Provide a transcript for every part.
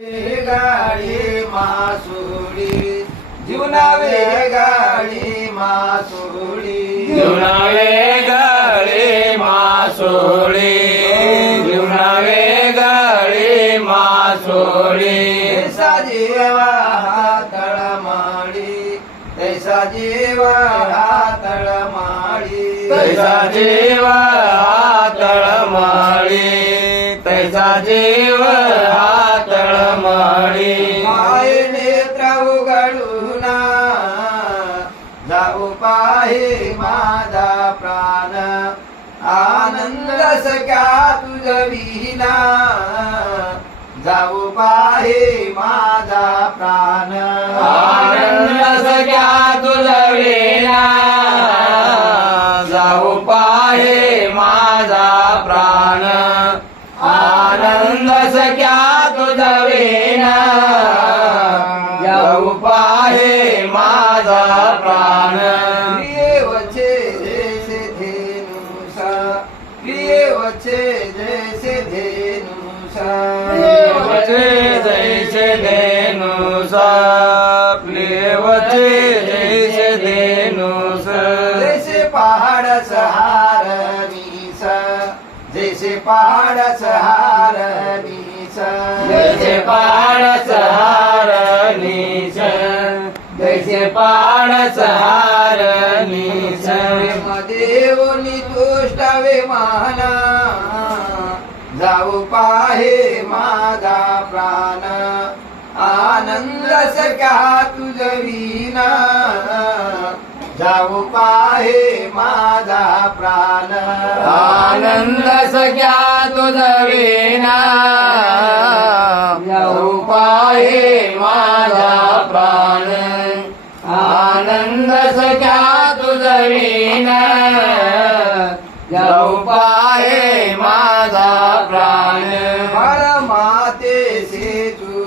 गाडी मासुडी. जीवनावे गाडी मासुडी. जीवनावे गळे मासोळी जीवनावे मासोळी तैसा जीवा हा तळमाडी. तैसा जीवा हा तळमाडी. तैसा जीव हातळमाळी तैसा जीव हातळमाळी माय नेत्र उघडूना जाऊ पाहे माझा प्राण. आनंद सख्या तुझ विना जाऊ पाहे माझा प्राण. आनंद सख्या तुझ वेला जाऊ पाहे माझा प्राण. प्रिय वचे जैसे धेनुषा वचे जैसे धेनुसा वचे जैसे धेनुस जैसे पहाड सहार मीस जैसे पहाड सहार मीस जैसे पाड सहार नीच जैसे पाड सहार नीच देव नितुष्टावे माना। माझा प्राण. आनंद सख्या तुझ विना जाऊ पाहे माझा प्राण. आनंद सख्या तुझ विना जाऊ पाहे माझा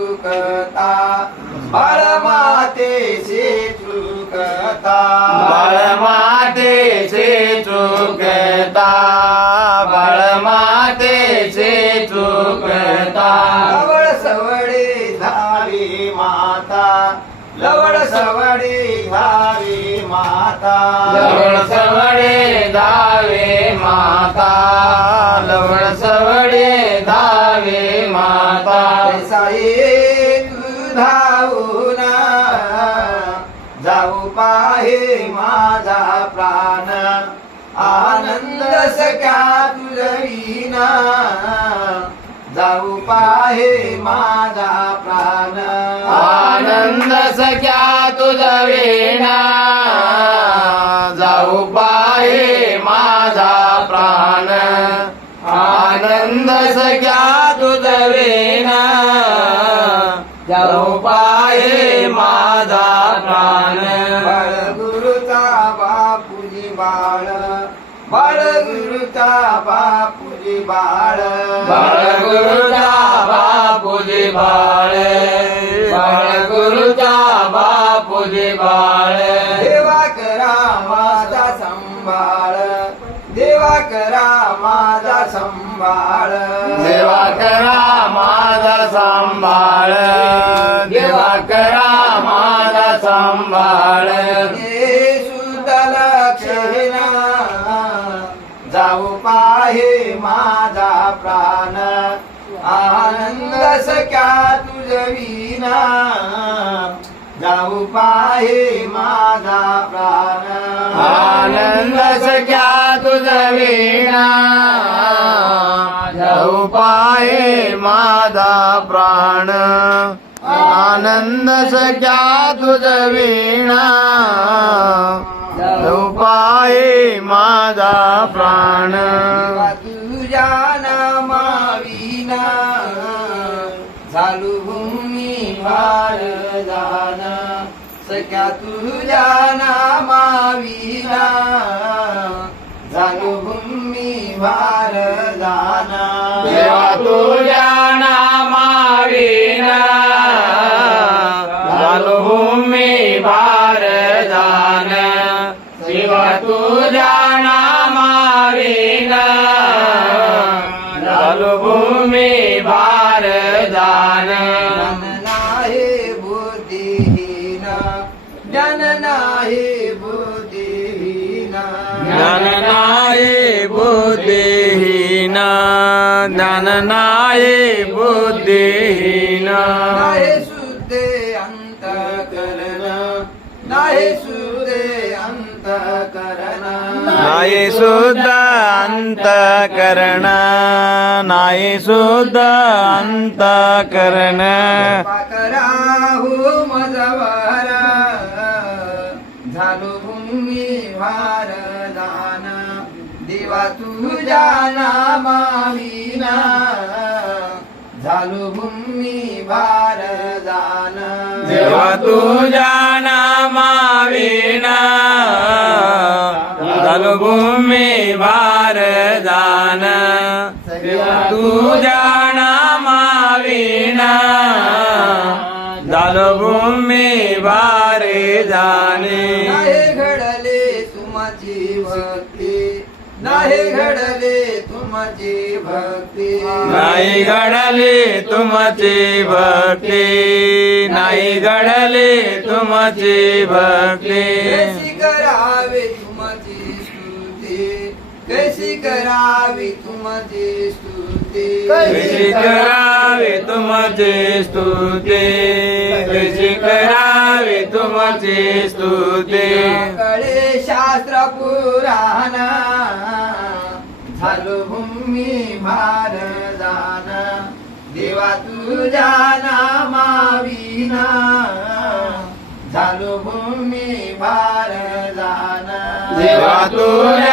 चुकता बाळ मातेचे चुकता बाळमातेचे चुकता बाळमातेचे चुकता लवळ सवडे धावी माता लवळ सवडे धावी माता। लवळ सवडे धावे माता लवळ सवडे धावे माता। माझा प्राण. आनंद सख्या तुझीना जाऊ पाहे माझा प्राण. आनंद सख्या तुझ वेणा. जाऊ पाहे माझा प्राण. आनंद सख्या तुझ वेणा. जाऊ पाहे माझा बाळ बाळ गुरुचा बापूजी बाळ. बाळ गुरुचा बापूजी बाळ. बाळ गुरुचा बापूजी बाळ. देवा करा माझा संभाळ. देवा करा माझा संभाळ. देवा करा माझा सांभाळ. देवा करा माझा सांभाळ. सुतलक्षणा जाऊ पाहे माझा प्राण. आनंद सख्या तुझ विना जाऊ पाहे माझा प्राण. आनंद सख्या तुझ वीणा. जाऊ पाहे माझा प्राण. आनंद सख्या तुझ वीणा जाऊ पाये माझा प्राण. तुझ्या नामा विना झालू भूमी भार जाण सख्या तुझ्या नामा विना झालू भूमी भार जाण देवा तुझ्या तुम्ही भारदान। नाही नाही बुद्धिहीन। जन नाही बुद्धिहीन। जन नाही बुद्धिहीन नाही सुदे सुदे अंत सुद्धा अंत नाही शुद्ध अंतकरण. पाकराहू मजवर. झालो भूमी भार दान. देवा तुझ्या नामाविना. झालो भूमी भार दान. देवा तुझ्या नामाविना. झालो भूमी भार दान देवा तुझ्या नामाविना झालो भूमी भारे जाणे नाही घडले तुमची भक्ती नाही घडले तुमची भक्ती. नाही घडले तुमची भक्ती नाही घडले तुमची भक्ती. करावी स्तुती. कशी करावी तुमची स्तुती? कशी करावी तुमची स्तुती? कशी करावी तुमची स्तुती? कडे शास्त्र पुराण. झालो भूमी भार जाण. देवा तुझ्या नामाविना. झालो भूमी भार जाण. देवा तुझ्या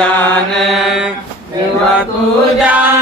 भारे जाण देवा तुझ्या